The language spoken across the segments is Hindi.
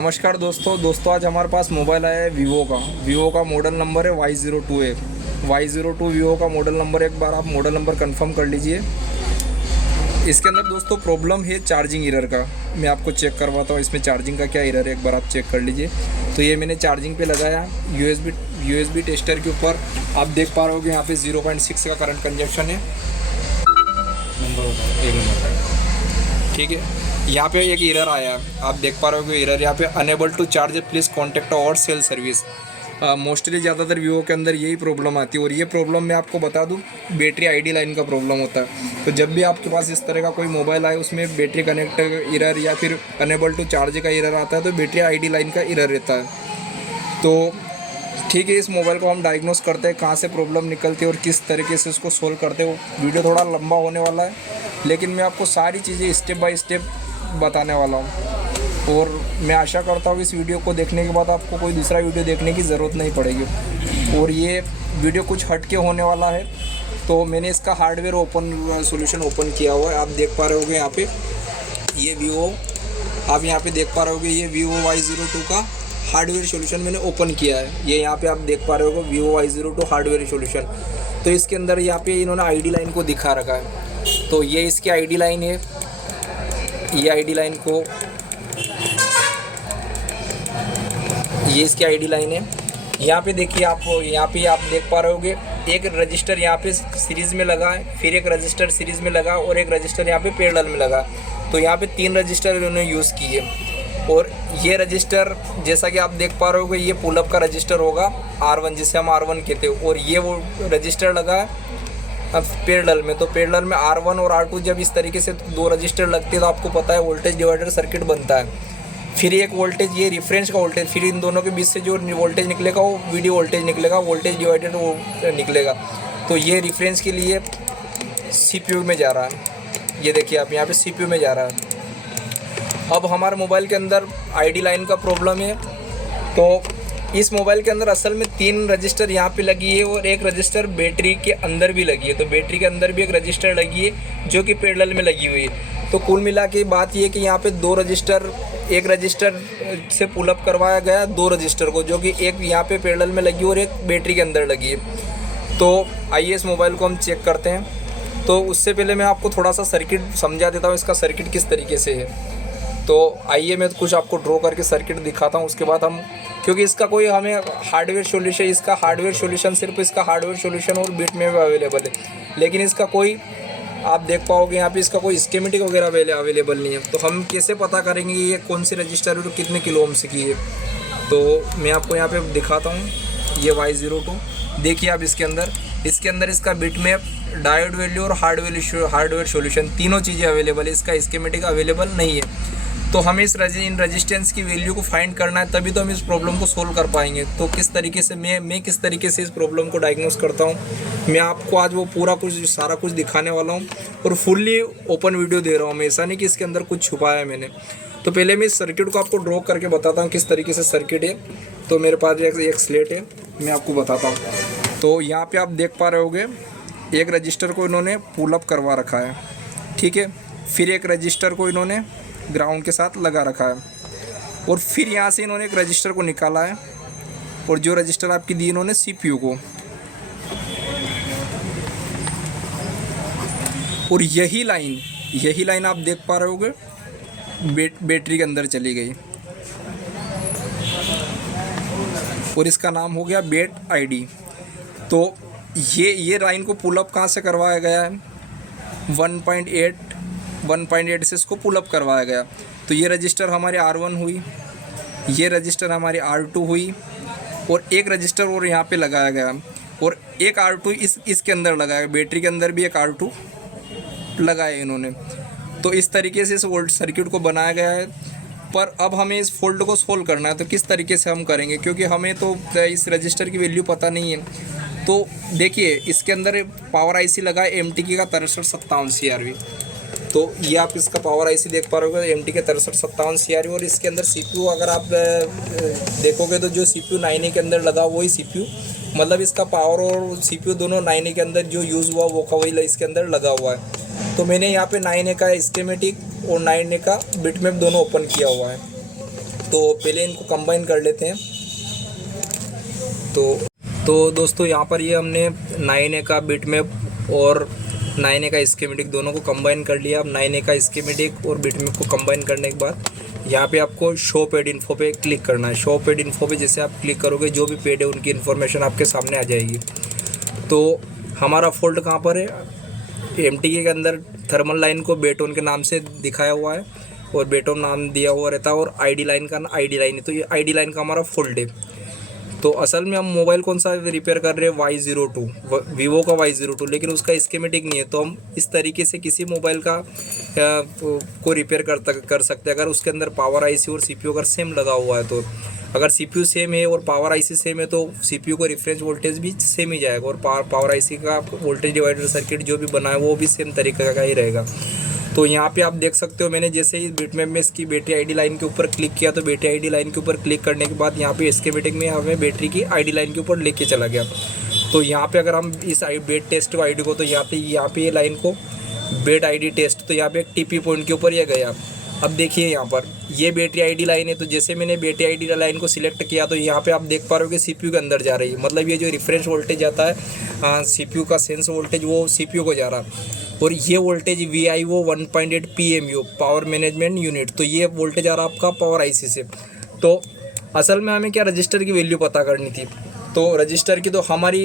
नमस्कार दोस्तों आज हमारे पास मोबाइल आया है वीवो का मॉडल नंबर है Y02 है। Y02 वीवो का मॉडल नंबर, एक बार आप मॉडल नंबर कंफर्म कर लीजिए। इसके अंदर दोस्तों प्रॉब्लम है चार्जिंग एरर का। मैं आपको चेक करवाता हूँ इसमें चार्जिंग का क्या एरर है, एक बार आप चेक कर लीजिए। तो ये मैंने चार्जिंग पे लगाया USB टेस्टर के ऊपर। आप देख पा रहे हो कि यहाँ पे 0.6 का करंट कंजप्शन है। ठीक है, यहाँ पे एक एरर आया है, आप देख पा रहे हो कि एरर यहाँ पे unable to charge please contact our sale service. Mostly ज़्यादातर वीवो के अंदर यही प्रॉब्लम आती है। और ये प्रॉब्लम मैं आपको बता दूं, बैटरी आईडी लाइन का प्रॉब्लम होता है। तो जब भी आपके पास इस तरह का कोई मोबाइल आए उसमें बैटरी कनेक्ट एरर या फिर अनेबल टू चार्ज का एरर आता है तो बैटरी आईडी लाइन का एरर रहता है। तो ठीक है, इस मोबाइल को हम डायग्नोस करते हैं कहाँ से प्रॉब्लम निकलती है और किस तरीके से उसको सोल्व करते हो। वीडियो थोड़ा लंबा होने वाला है, लेकिन मैं आपको सारी चीज़ें स्टेप बाय स्टेप बताने वाला हूँ। और मैं आशा करता हूँ कि इस वीडियो को देखने के बाद आपको कोई दूसरा वीडियो देखने की ज़रूरत नहीं पड़ेगी। और ये वीडियो कुछ हट के होने वाला है। तो मैंने इसका हार्डवेयर सॉल्यूशन ओपन किया हुआ है। आप देख पा रहे होगे यहाँ पे ये वीवो, आप यहाँ पे देख पा रहे होगे ये वीवो Y02 का हार्डवेयर सॉल्यूशन मैंने ओपन किया है। ये यहाँ पे आप देख पा रहे हो वीवो Y02 हार्डवेयर सॉल्यूशन। तो इसके अंदर यहाँ पे इन्होंने आईडी लाइन को दिखा रखा है। तो ये इसकी आईडी लाइन है। ये आईडी लाइन को, ये इसकी आईडी लाइन है। यहाँ पे देखिए आप, यहाँ पे आप देख पा रहे होगे एक रजिस्टर यहाँ पे सीरीज़ में लगा है, फिर एक रजिस्टर सीरीज़ में लगा और एक रजिस्टर यहाँ पे पैरेलल में लगा। तो यहाँ पे 3 रजिस्टर इन्होंने यूज़ किए। और ये रजिस्टर जैसा कि आप देख पा रहे होगे ये पुलअप का रजिस्टर होगा R1, जिसे हम R1 कहते हैं। और ये वो रजिस्टर लगा है अब पैरेलल में। तो पैरेलल में R1 और R2 जब इस तरीके से 2 रजिस्टर लगते हैं तो आपको पता है वोल्टेज डिवाइडर सर्किट बनता है। फिर एक वोल्टेज, ये रेफरेंस का वोल्टेज, फिर इन दोनों के बीच से जो वोल्टेज निकलेगा वो वीडियो वोल्टेज निकलेगा, वोल्टेज डिवाइडर वो निकलेगा। तो ये रेफरेंस के लिए CPU में जा रहा है। ये देखिए आप यहाँ पे CPU में जा रहा है। अब हमारे मोबाइल के अंदर आईडी लाइन का प्रॉब्लम है। तो इस मोबाइल के अंदर असल में 3 रजिस्टर यहाँ पे लगी है और एक रजिस्टर बैटरी के अंदर भी लगी है। तो बैटरी के अंदर भी एक रजिस्टर लगी है जो कि पैरेलल में लगी हुई है। तो कुल मिला के बात ये कि यहाँ पे 2 रजिस्टर, एक रजिस्टर से पुलअप करवाया गया 2 रजिस्टर को, जो कि एक यहाँ पे पैरेलल में लगी और एक बैटरी के अंदर लगी है। तो आइए इस मोबाइल को हम चेक करते हैं। तो उससे पहले मैं आपको थोड़ा सा सर्किट समझा देता हूँ, इसका सर्किट किस तरीके से है। तो आइए मैं कुछ आपको ड्रॉ करके सर्किट दिखाता हूँ, उसके बाद हम, क्योंकि इसका कोई हमें हार्डवेयर सॉल्यूशन, इसका हार्डवेयर सॉल्यूशन सिर्फ इसका हार्डवेयर सॉल्यूशन और बिट में अवेलेबल है, लेकिन इसका कोई, आप देख पाओगे यहाँ पे इसका कोई स्कीमेटिक वगैरह अवेलेबल नहीं है। तो हम कैसे पता करेंगे ये कौन सी रजिस्टर है और कितने किलो ओम से की है। तो मैं आपको यहाँ पे दिखाता हूँ ये Y02। देखिए आप इसके अंदर इसका बिट मैप, डायोड वैल्यू और हार्डवेयर सॉल्यूशन तीनों चीज़ें अवेलेबल है। इसका स्कीमेटिक अवेलेबल नहीं है। तो हमें इन रेजिस्टेंस की वैल्यू को फाइंड करना है, तभी तो हम इस प्रॉब्लम को सोल्व कर पाएंगे। तो किस तरीके से मैं किस तरीके से इस प्रॉब्लम को डायग्नोस करता हूँ, मैं आपको आज वो पूरा कुछ सारा कुछ दिखाने वाला हूँ। और फुल्ली ओपन वीडियो दे रहा हूँ मैं, ऐसा नहीं कि इसके अंदर कुछ छुपाया है मैंने। तो पहले मैं इस सर्किट को आपको ड्रॉ करके बताता हूँ किस तरीके से सर्किट है। तो मेरे पास एक स्लेट है, मैं आपको बताता हूँ। तो यहाँ पर आप देख पा रहे होगे एक रजिस्टर को इन्होंने पुलअप करवा रखा है, ठीक है। फिर एक रजिस्टर को इन्होंने ग्राउंड के साथ लगा रखा है और फिर यहाँ से इन्होंने एक रजिस्टर को निकाला है और जो रजिस्टर आपकी दी इन्होंने CPU को। और यही लाइन आप देख पा रहे होगे बैटरी के अंदर चली गई और इसका नाम हो गया बैट आईडी। तो ये लाइन को पुलअप कहाँ से करवाया गया है, 1.8 से इसको पुलअप करवाया गया। तो ये रजिस्टर हमारे R1 हुई, ये रजिस्टर हमारी R2 हुई और एक रजिस्टर और यहाँ पे लगाया गया और एक R2 इसके अंदर लगाया, बैटरी के अंदर भी एक R2 लगाया इन्होंने। तो इस तरीके से इस वोल्ट सर्किट को बनाया गया है। पर अब हमें इस फॉल्ट को सोल्व करना है, तो किस तरीके से हम करेंगे, क्योंकि हमें तो इस रजिस्टर की वैल्यू पता नहीं है। तो देखिए इसके अंदर पावर IC लगा है MTK का 6357 CRV। तो ये आप इसका पावर IC देख पा रहे हो MTK के 6357 CRV। और इसके अंदर CPU अगर आप देखोगे तो जो CPU 9A के अंदर लगा वही CPU, मतलब इसका पावर और CPU दोनों 9A के अंदर जो यूज़ हुआ वो का वही इसके अंदर लगा हुआ है। तो मैंने यहाँ पे 9A का स्कीमेटिक और 9A का बिटमैप दोनों ओपन किया हुआ है। तो पहले इनको कंबाइन कर लेते हैं। तो दोस्तों यहाँ पर ये हमने 9A का बिटमैप और 9A का स्कीमेटिक दोनों को कंबाइन कर लिया। अब 9A का स्कीमेटिक और बिटमैप को कंबाइन करने के बाद यहाँ पे आपको शो पेड इन्फो पे क्लिक करना है। शो पेड इन्फो पे जैसे आप क्लिक करोगे जो भी पेड है उनकी इन्फॉर्मेशन आपके सामने आ जाएगी। तो हमारा फॉल्ट कहाँ पर है, MTK के अंदर थर्मल लाइन को बेटोन के नाम से दिखाया हुआ है और बेटोन नाम दिया हुआ रहता है और ID लाइन का ID लाइन है, तो ये ID लाइन का हमारा फॉल्ट है। तो असल में हम मोबाइल कौन सा रिपेयर कर रहे हैं, Y02 वीवो का Y02, लेकिन उसका स्कीमेटिक नहीं है। तो हम इस तरीके से किसी मोबाइल का को रिपेयर कर सकते हैं अगर उसके अंदर पावर IC और CPU अगर सेम लगा हुआ है। तो अगर CPU सेम है और पावर IC सेम है तो CPU को रेफरेंस वोल्टेज भी सेम ही जाएगा और पावर IC का वोल्टेज डिवाइडर सर्किट जो भी बना है वो भी सेम तरीके का ही रहेगा। तो यहाँ पे आप देख सकते हो मैंने जैसे ही बिटमैप में इसकी बैटरी ID लाइन के ऊपर क्लिक किया तो बैटरी ID लाइन के ऊपर क्लिक करने के बाद यहाँ पे स्कीमेटिक में हमें बैटरी की ID लाइन के ऊपर लेके चला गया। तो यहाँ पे अगर हम इस बेट टेस्ट ID को, तो यहाँ पे ये लाइन को बेट ID टेस्ट, तो यहाँ पे एक TP पॉइंट के ऊपर ये गया। अब देखिए यहाँ पर ये बैटरी ID लाइन है, तो जैसे मैंने बैटरी ID लाइन को सिलेक्ट किया तो यहाँ पे आप देख पा रहे हो कि CPU के अंदर जा रही है। मतलब ये जो रिफरेंस वोल्टेज आता है CPU का सेंस वोल्टेज वो CPU को जा रहा है और ये voltage VIO 1.8 PMU power management unit, तो ये वोल्टेज आ रहा है आपका पावर IC से। तो असल में हमें क्या रजिस्टर की वैल्यू पता करनी थी। तो रजिस्टर की तो हमारी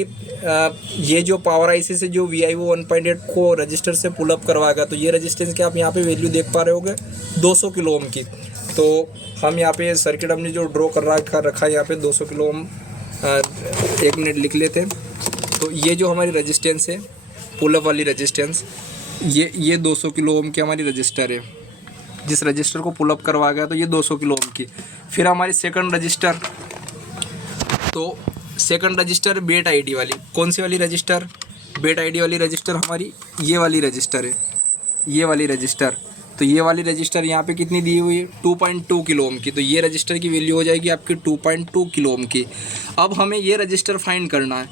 ये जो पावर IC से जो VIO 1.8 को रजिस्टर से पुलअप करवाएगा, तो ये रजिस्टेंस की आप यहाँ पे वैल्यू देख पा रहे होगे 200 किलो ओम की। तो हम यहाँ पे सर्किट हमने जो ड्रॉ कर रखा है यहाँ पे 200 किलो ओम 1 मिनट लिख लेते हैं। तो ये जो हमारी रजिस्टेंस है पुलअप वाली रजिस्टेंस, ये 200 किलो ओम की हमारी रजिस्टर है। जिस रजिस्टर को पुलअप करवा गया तो ये 200 किलो ओम की। फिर हमारी सेकंड रजिस्टर, तो सेकंड रजिस्टर बेट ID वाली, कौन सी वाली रजिस्टर, बेट ID वाली रजिस्टर हमारी ये वाली रजिस्टर है, ये वाली रजिस्टर। तो ये वाली रजिस्टर यहाँ पे कितनी दी हुई है 2.2 किलो ओम की। तो ये रजिस्टर की वैल्यू हो जाएगी आपकी 2.2 किलो ओम की। अब हमें ये रजिस्टर फाइंड करना है,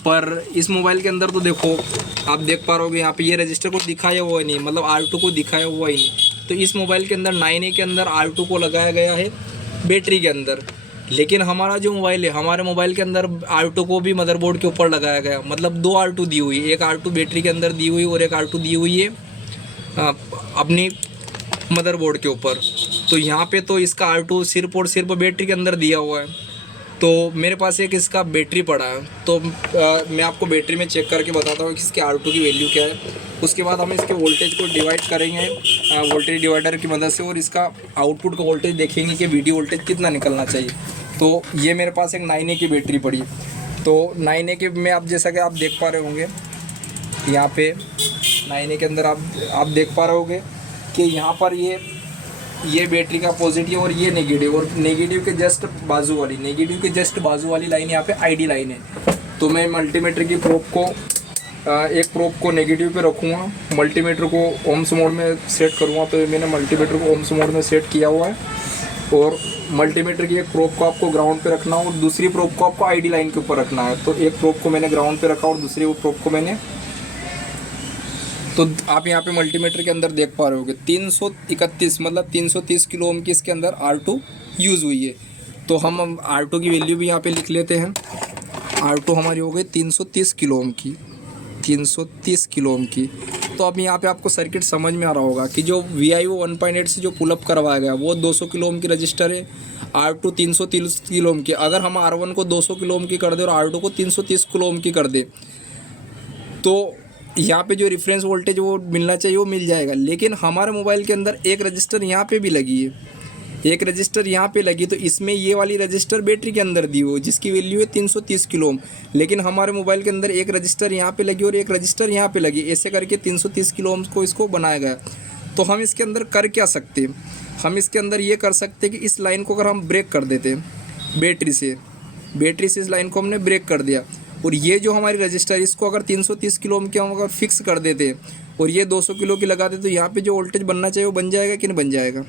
पर इस मोबाइल के अंदर तो देखो आप देख पा रहे हो यहाँ पे ये रजिस्टर को दिखाया हुआ नहीं, मतलब R2 को दिखाया हुआ ही नहीं। तो इस मोबाइल के अंदर 9A के अंदर R2 को लगाया गया है बैटरी के अंदर, लेकिन हमारा जो मोबाइल है हमारे मोबाइल के अंदर R2 को भी मदरबोर्ड के ऊपर लगाया गया। मतलब 2 R2 दी हुई, एक R2 बैटरी के अंदर दी हुई और एक R2 दी हुई है अपनी मदरबोर्ड के ऊपर। तो यहाँ पे तो इसका R2 सिर्फ और सिर्फ बैटरी के अंदर दिया हुआ है। तो मेरे पास एक इसका बैटरी पड़ा है, तो मैं आपको बैटरी में चेक करके बताता हूँ कि इसके R2 की वैल्यू क्या है। उसके बाद हम इसके वोल्टेज को डिवाइड करेंगे वोल्टेज डिवाइडर की मदद से और इसका आउटपुट का वोल्टेज देखेंगे कि VD वोल्टेज कितना निकलना चाहिए। तो ये मेरे पास एक 9A की बैटरी पड़ी। तो 9A के में आप जैसा कि आप देख पा रहे होंगे यहाँ पे 9A के अंदर आप देख पा रहे होंगे कि यहाँ पर ये बैटरी का पॉजिटिव और ये नेगेटिव, और नेगेटिव के जस्ट बाजू वाली लाइन यहाँ पे ID लाइन है। तो मैं मल्टीमीटर की प्रोब को एक प्रोब को नेगेटिव पे रखूँगा, मल्टीमीटर को ओम्स मोड में सेट करूँगा। तो मैंने मल्टीमीटर को ओम्स मोड में सेट किया हुआ है और मल्टीमीटर की एक प्रोब को आपको ग्राउंड पे रखना है और दूसरी प्रोब को आपको ID लाइन के ऊपर रखना है। तो एक प्रोब को मैंने ग्राउंड पे रखा और दूसरी प्रोब को मैंने, तो आप यहाँ पे मल्टीमीटर के अंदर देख पा रहे होगे 331 मतलब 330 किलो ओम की इसके अंदर R2 यूज़ हुई है। तो हम R2 की वैल्यू भी यहाँ पे लिख लेते हैं। R2 हमारी हो गई 330 किलो ओम की, 330 किलो ओम की। तो अब यहाँ पे आपको सर्किट समझ में आ रहा होगा कि जो VIO 1.8 से जो पुलअप करवाया गया वो 200 किलो ओम की रजिस्टर है, R2 330 किलो ओम की। अगर हम R1 को 200 किलो ओम की कर दे और R2 को 330 किलो ओम की कर दे तो यहाँ पे जो रेफरेंस वोल्टेज वो मिलना चाहिए वो मिल जाएगा। लेकिन हमारे मोबाइल के अंदर एक रजिस्टर यहाँ पे भी लगी है, एक रजिस्टर यहाँ पे लगी, तो इसमें ये वाली रजिस्टर बैटरी के अंदर दी हो जिसकी वैल्यू है 330 किलो ओम। लेकिन हमारे मोबाइल के अंदर एक रजिस्टर यहाँ पे लगी और एक रजिस्टर यहाँ पे लगी, ऐसे करके 330 किलो ओम को इसको बनाया गया। तो हम इसके अंदर कर क्या सकते हैं, हम इसके अंदर ये कर सकते हैं कि इस लाइन को अगर हम ब्रेक कर देते हैं बैटरी से इस लाइन को हमने ब्रेक कर दिया और ये जो हमारी रजिस्टर इसको अगर 330 किलो ओम के हम अगर फिक्स कर देते हैं और ये 200 किलो की लगा देते तो यहाँ पे जो वोल्टेज बनना चाहिए वो बन जाएगा कि नहीं बन जाएगा।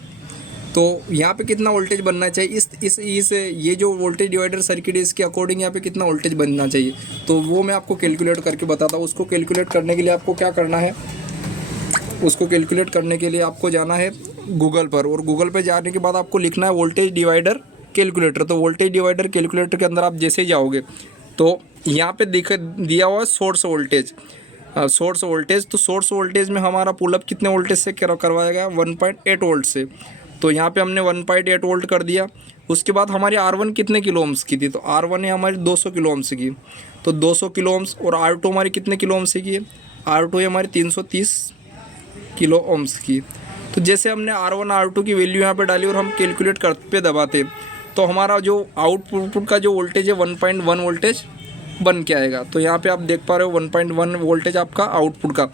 तो यहाँ पे कितना वोल्टेज बनना चाहिए इस ये जो वोल्टेज डिवाइडर सर्किट है इसके अकॉर्डिंग यहाँ पे कितना वोल्टेज बनना चाहिए, तो वो मैं आपको कैलकुलेट करके बताता हूँ। उसको कैलकुलेट करने के लिए आपको क्या करना है, उसको कैलकुलेट करने के लिए आपको जाना है गूगल पर, और गूगल पे जाने के बाद आपको लिखना है वोल्टेज डिवाइडर कैलकुलेटर। तो वोल्टेज डिवाइडर कैलकुलेटर के अंदर आप जैसे ही जाओगे तो यहाँ पे दिया हुआ है सोर्स वोल्टेज, सोर्स वोल्टेज। तो सोर्स वोल्टेज में हमारा पुलअप कितने वोल्टेज से करवाया गया, 1.8 वोल्ट से। तो यहाँ पे हमने 1.8 वोल्ट कर दिया। उसके बाद हमारी R1 कितने किलो ओम्स की थी, तो R1 है हमारी 200 किलो ओम्स की। तो 200 किलो ओम्स, और R2 हमारी कितने किलो ओम्स की है, R2 है हमारी 330 किलो ओम्स की। तो जैसे हमने R1 R2 की वैल्यू यहाँ पे डाली और हम कैलकुलेट कर पे दबाते तो हमारा जो आउटपुट का जो वोल्टेज है 1.1 वोल्टेज बन के आएगा। तो यहाँ पे आप देख पा रहे हो 1.1 वोल्टेज आपका आउटपुट का।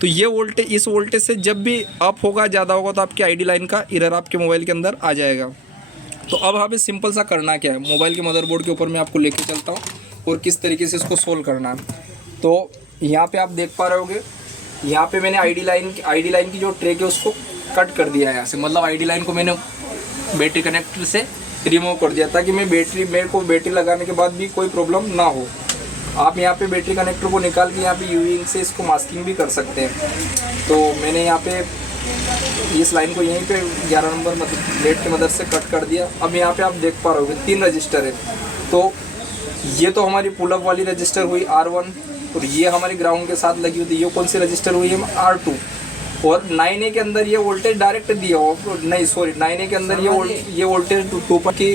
तो ये वोल्टेज, इस वोल्टेज से जब भी अप होगा, ज़्यादा होगा, तो आपकी आईडी लाइन का एरर आपके मोबाइल के अंदर आ जाएगा। तो अब हमें सिंपल सा करना क्या है, मोबाइल के मदरबोर्ड के ऊपर मैं आपको लेके चलता हूँ और किस तरीके से इसको सोल्व करना है। तो यहाँ पे आप देख पा रहे होगे, यहाँ पे मैंने आईडी लाइन की जो ट्रैक है उसको कट कर दिया है यहाँ से, मतलब आईडी लाइन को मैंने बैटरी कनेक्टर से रिमूव कर दिया ताकि मेरे को बैटरी लगाने के बाद भी कोई प्रॉब्लम ना हो। आप यहाँ पे बैटरी कनेक्टर को निकाल के यहाँ पे यूविंग से इसको मास्किंग भी कर सकते हैं। तो मैंने यहाँ पे इस लाइन को यहीं पे 11 नंबर प्लेट की मदद से कट कर दिया। अब यहाँ पे आप देख पा रहे हो 3 रजिस्टर है। तो ये तो हमारी पुलअप वाली रजिस्टर हुई R1, और ये हमारी ग्राउंड के साथ लगी हुई थी। ये कौन सी रजिस्टर हुई है, R2। और 9A के अंदर ये वोल्टेज डायरेक्ट दिया हो, नहीं सॉरी 9A के अंदर ये वोल्टेज 2 पर की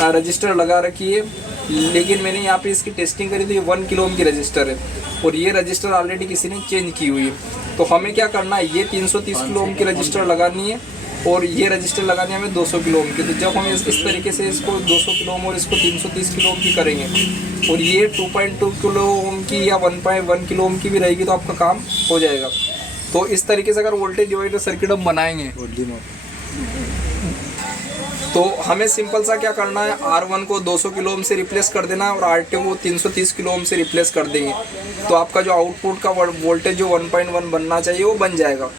रजिस्टर लगा रखी है। लेकिन मैंने यहाँ पे इसकी टेस्टिंग करी तो ये 1 किलो ओम की रजिस्टर है, और ये रजिस्टर ऑलरेडी किसी ने चेंज की हुई है। तो हमें क्या करना है, ये 330 किलो ओम की रजिस्टर लगानी है और ये रजिस्टर लगानी है हमें 200 किलो ओम की। तो जब हम इस तरीके से इसको 200 किलो ओम और इसको 330 किलो ओम की करेंगे, और ये 2.2 किलो ओम की या 1.1 किलो ओम की भी रहेगी, तो आपका काम हो जाएगा। तो इस तरीके से अगर वोल्टेज डिवाइडर सर्किट हम बनाएंगे तो हमें सिंपल सा क्या करना है, R1 को 200 किलो ओम से रिप्लेस कर देना है और R2 को 330 किलो ओम से रिप्लेस कर देंगे। तो आपका जो आउटपुट का वोल्टेज जो 1.1 बनना चाहिए वो बन जाएगा।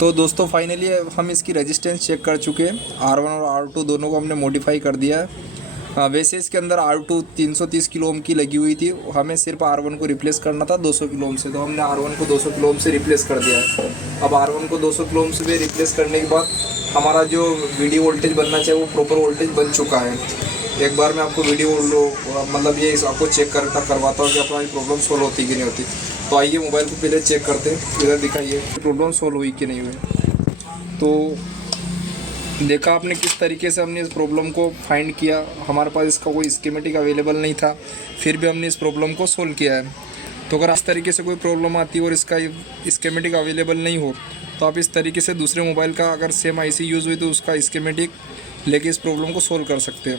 तो दोस्तों फाइनली हम इसकी रेजिस्टेंस चेक कर चुके हैं। R1 और R2 दोनों को हमने मॉडिफाई कर दिया है। वैसे इसके अंदर R2 330 किलो ओम की लगी हुई थी, हमें सिर्फ R1 को रिप्लेस करना था 200 किलो ओम से। तो हमने R1 को 200 किलो ओम से रिप्लेस कर दिया है। अब R1 को 200 किलो ओम से रिप्लेस करने के बाद हमारा जो VD वोल्टेज बनना चाहिए वो प्रॉपर वोल्टेज बन चुका है। एक बार मैं आपको वीडियो मतलब ये आपको चेक करवाता हूँ कि अपना प्रॉब्लम सोल्व होती कि नहीं होती। तो आइए मोबाइल को पहले चेक करते हैं, इधर दिखाइए प्रॉब्लम सोल्व हुई कि नहीं हुई। तो देखा आपने किस तरीके से हमने इस प्रॉब्लम को फाइंड किया। हमारे पास इसका कोई स्कीमेटिक अवेलेबल नहीं था, फिर भी हमने इस प्रॉब्लम को सोल्व किया है। तो अगर इस तरीके से कोई प्रॉब्लम आती है और इसका स्कीमेटिक अवेलेबल नहीं हो, तो आप इस तरीके से दूसरे मोबाइल का अगर सेम IC यूज़ हुई तो उसका स्कीमेटिक लेके इस प्रॉब्लम को सोल्व कर सकते हैं।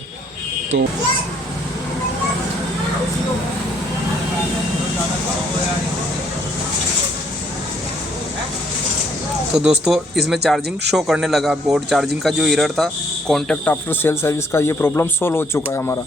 तो दोस्तों इसमें चार्जिंग शो करने लगा, बोर्ड चार्जिंग का जो एरर था कॉन्टैक्ट आफ्टर सेल सर्विस का, ये प्रॉब्लम सोल्व हो चुका है हमारा।